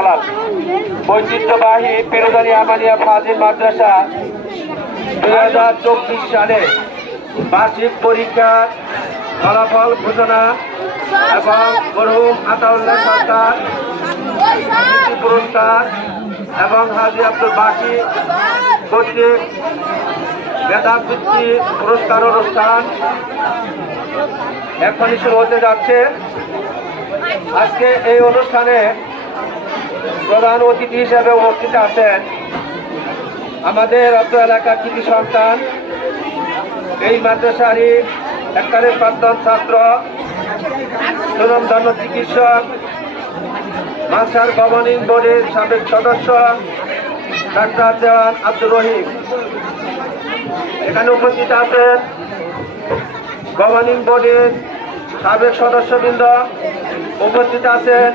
ফলাফল ঐতিহ্যবাহী পেরোদানি আমানিয়া ফাজিল মাদ্রাসা 2024 সালে বার্ষিক পরীক্ষার ফলাফল ঘোষণা এবং মরহুম আতাউল্লাহ সরকার পুরস্কার এবং হাজী আব্দুল বাকি কর্তৃক মেধাবৃত্তি পুরস্কার অনুষ্ঠান এখনই শুরু হতে যাচ্ছে। আজকে এই অনুষ্ঠানে প্রধান অতিথি হিসেবে উপস্থিত আছেন আমাদের অত্র এলাকার কৃতি সন্তান, এই মাদ্রাসারই একবারে প্রাক্তন ছাত্র, সুনামধন্য চিকিৎসক, মাদ্রাসার গভর্নিং বোর্ডের সাবেক সদস্য ডাক্তার দেওয়ান আব্দুর রহিম। এখানে উপস্থিত আছেন গভর্নিং বোর্ডের সাবেক সদস্যবৃন্দ, উপস্থিত আছেন